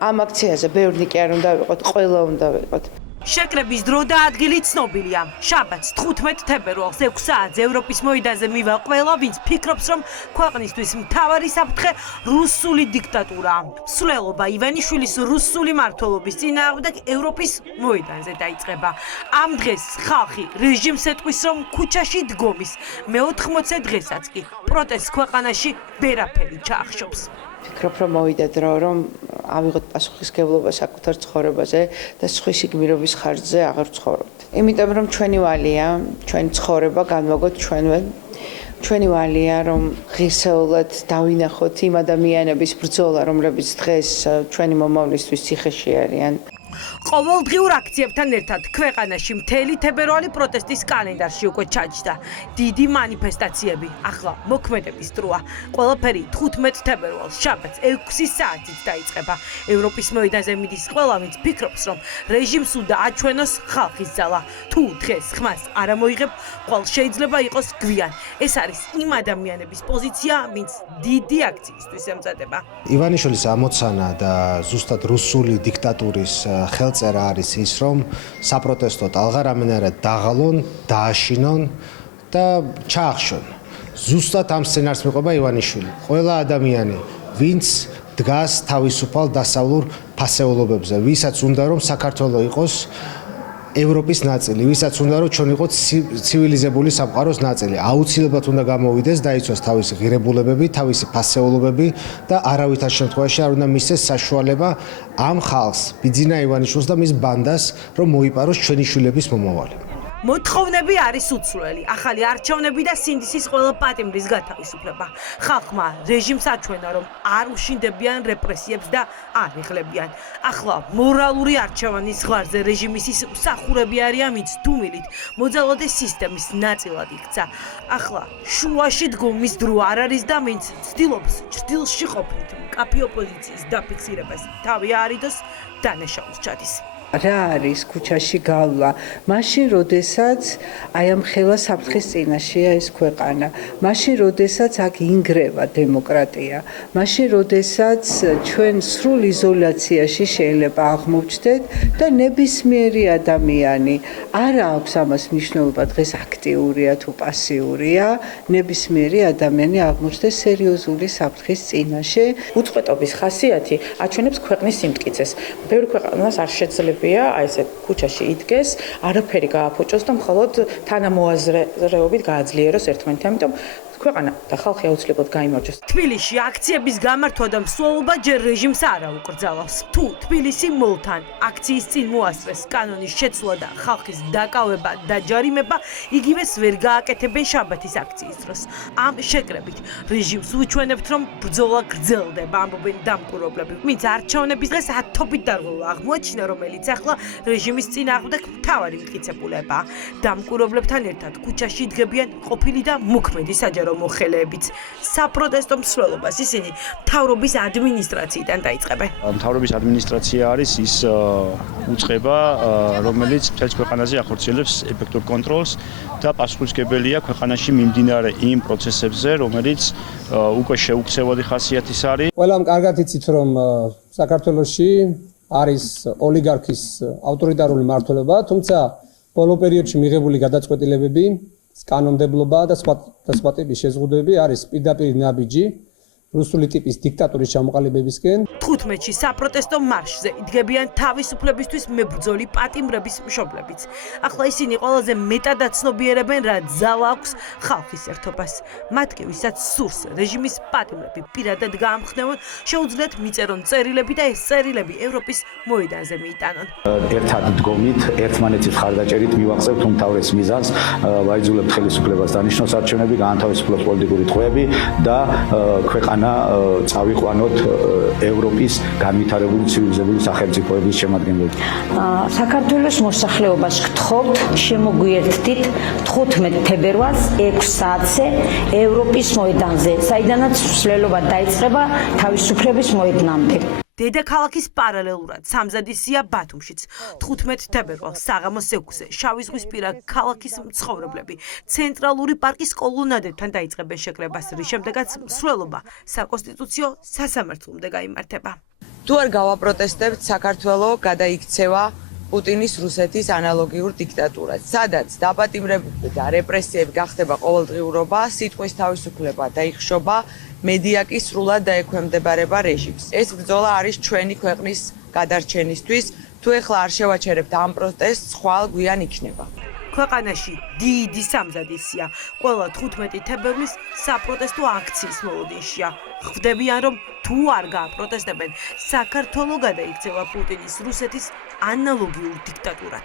ამ აქციაზე ბევრი კი არ უნდა ვიყოთ, ყველა უნდა ვიყოთ. შეკრების დრო და ადგილი ცნობილია. შაბათს 15 თებერვალს 6 საათზე ევროპის მოედანზე მივა ყველა, ვინც ფიქრობს, რომ ქვეყნისთვის მთავარი საფრთხე რუსული დიქტატურაა. მსვლელობა ივანიშვილის რუსული მმართველობის წინააღმდეგ ევროპის მოედანზე დაიწყება. ამ დღეს ხალხი რეჟიმს ეტყვის, რომ ქუჩაში დგომის. მე-80 დღესაც კი პროტესტს ქვეყანაში ვერაფერი ჩაახშობს. ვფიქრობ, რომ მოვიდა დრო, რომ ავიღოთ პასუხისმგებლობა საკუთარ ცხოვრებაზე და სხვისი გმირობის ხარჯზე აღარ ვცხოვრობთ. იმიტომ რომ ჩვენი ვალია, ჩვენი ცხოვრება განვაგოთ ჩვენვე. ჩვენი ვალია, რომ ღირსეულად დავინახოთ იმ ადამიანების ბრძოლა, რომლებიც დღეს ჩვენი მომავლისთვის ციხეში არიან. ყოველდღიურ აქციებთან ერთად ქვეყანაში მთელი თებერვალი პროტესტის კალენდარში უკვე ჩაჯდა. დიდი მანიფესტაციები, ახლა მოქმედების დროა. ყველაფერი 15 თებერვალს შაბათს 6 საათით დაიწყება. ევროპის მოედანზე მიდის ყველა, ვინც ფიქრობს, რომ რეჟიმს უნდა აჩვენოს ხალხის ძალა. თუ დღეს ხმას არ ამოიღებ, ყველ შეიძლება იყოს გვიან. ეს არის იმ ადამიანების პოზიცია, ვინც დიდი აქციისთვის ემზადება. ივანიშვილის ამოცანა და ზუსტად რუსული დიქტატურის ხელწერა არის ის, რომ საპროტესტო ტალღა რამენერად დაღალონ, დააშინონ და ჩაახშონ. ზუსტად ამ სცენარს მიყვება ივანიშვილი. ყველა ადამიანი, ვინც დგას თავისუფალ დასავლურ ფასეულობებზე, ვისაც უნდა რომ საქართველო იყოს ევროპის ნაწილი, ვისაც უნდა რომ ჩვენ ვიყოთ ცივილიზებული სამყაროს ნაწილი. აუცილებლად უნდა გამოვიდეს, დაიცვას თავისი ღირებულებები, თავისი ფასეულობები და არავითარ შემთხვევაში არ უნდა მისცეს საშუალება ამ ხალხს, ბიძინა ივანიშვილს და მის ბანდას, რომ მოიპაროს ჩვენი შვილების მომავალი. მოთხოვნები არის უცვლელი. ახალი არჩევნები და სინდისის ყველა პატიმრის გათავისუფლება. ხალხმა რეჟიმს აჩვენა, რომ არ უშინდებიან რეპრესიებს და არ იღლებიან. ახლა მორალური არჩევანის ზღვარზე რეჟიმის ის მსახურები არიან, ვინც დუმილით მოძალადეს სისტემის ნაწილად იქცა. ახლა შუაში დგომის დრო არ არის და ვინც ცდილობს ჭრილში ყოფნით მკაფი ოპოზიციის დაფიქსირებას თავი არიდოს დანაშაულს ჩადის. რა არის ქუჩაში გავლა? მაშინ, როდესაც აი ამ ხელა საფრთხის წინაშეა ეს ქვეყანა, მაშინ, როდესაც აქ ინგრევა დემოკრატია, მაშინ, როდესაც ჩვენ სრულ იზოლაციაში შეიძლება აღმოვჩნდეთ და ნებისმიერი ადამიანი არ აქვს ამას მნიშვნელობა დღეს აქტიურია თუ პასიურია, ნებისმიერი ადამიანი აღმოჩნდეს სერიოზული საფრთხის წინაშე. უწყვეტობის ხასიათი აჩვენებს ქვეყნის სიმტკიცეს. ბევრი ქვეყანას არ შეძლება აი ესე ქუჩაში იდგეს, არაფერი გააფუჭოს და მხოლოდ თანამოაზრეობით გააძლიეროს ერთმანეთი. ამიტომ ქვეყანა და ხალხი აუცილებლად გაიმარჯვეს. თბილისში აქციების გამართვა და მსვლელობა ჯერ რეჟიმს არ აუკრძალავს. თუ თბილისი მოულთან აქციის წინ მოასწრეს კანონის შეცვლა და ხალხის დაკავება და ჯარიმება, იგივეს ვერ გააკეთებენ შაბათის აქციის დროს. ამ შეკრებით რეჟიმს უჩვენებთ, რომ ბრძოლა გრძელდება, ამბობენ დამკვირვებლები. ვინც არჩევნების დღეს ათობით დარღვევა აღმოაჩინა, რომელიც ახლა რეჟიმის წინააღმდეგ მთავარი მტკიცებულებაა. დამკვირვებლებთან ერთად ქუჩაში იდგებიან ყოფილი და მოქმედი საჯარო მოხელეებიც. საპროტესტო მსვლელობას ისინი მთავრობის ადმინისტრაციიდან დაიწყებენ. მთავრობის ადმინისტრაცია არის ის უწყება, რომელიც მთელს ქვეყანაზე ახორციელებს ეფექტურ კონტროლს და პასუხისმგებელია ქვეყანაში მიმდინარე იმ პროცესებზე, რომელიც უკვე შეუქცევადი ხასიათის არის. ყველამ კარგად იცით, რომ საქართველოში არის ოლიგარქის ავტორიტარული მმართველობა, თუმცა ბოლო პერიოდში მიღებული გადაწყვეტილებები, კანონმდებლობა და სხვა ტიპის შეზღუდვები არის პირდაპირ ნაბიჯი რუსული ტიპის დიქტატურის ჩამოყალიბებისკენ. 15-ში საპროტესტო მარშზე იდგებიან თავისუფლებისთვის მებრძოლი პატიმრების მშობლებიც. ახლა ისინი ყველაზე მეტად ცნობიერებენ, რა ძალა აქვს ხალხის ერთობას. მათ კი ვისაც სურს რეჟიმის პატიმრები პირადად გაამხნევონ, შეუძლიათ მიწერონ წერილები და ეს წერილები ევროპის მოედანზე მიიტანონ. ერთად დგომით, ერთმანეთის მხარდაჭერით მივახცევთ უმთავრეს მიზანს, ვაიძულებთ ხელისუფლებას დანიშნოს არჩევნები, გაანთავისუფლოს პოლიტიკური ტყვეები და ქვეყანა წავიყვანოთ ევროპის განვითარებული ცივილიზებული სახელმწიფოების შემადგენლობით. საქართველოს მოსახლეობას გთხოვთ, შემოგვიერთდით 15 თებერვალს 6 საათზე ევროპის მოედანზე, საიდანაც მსვლელობა დაიწყება თავისუფლების მოედნამდე. დედაქალაქის პარალელურად სამზადისია ბათუმშიც. 15 თებერვალს საღამოს 6-ზე შავიზღვისპირა ქალაქის მცხოვრებლები ცენტრალური პარკის კოლონადებთან დაიწყებენ შეკრებას, რის შემდეგაც მსვლელობა საკონსტიტუციო სასამართლომდე გაიმართება. თუ არ გავაპროტესტებთ, საქართველო გადაიქცევა პუტინის რუსეთის ანალოგიურ დიქტატურად, სადაც დაპატიმრებები და რეპრესიები გახდება ყოველდღიურობა, სიტყვის თავისუფლება დაიხშობა, მედია კი სრულად დაექვემდებარება რეჟიმს. ეს ბრძოლა არის ჩვენი ქვეყნის გადარჩენისთვის, თუ ეხლა არ შევაჩერებთ ამ პროტესტს, ხვალ გვიან იქნება. ქვეყანაში დიდი სამზადისია. ყველა 15 თებერვლის საპროტესტო აქციის მოლოდინშია. ხვდებიან, რომ თუ არ გააპროტესტებენ, საქართველო გადაიქცევა პუტინის რუსეთის ანალოგიურ დიქტატურად.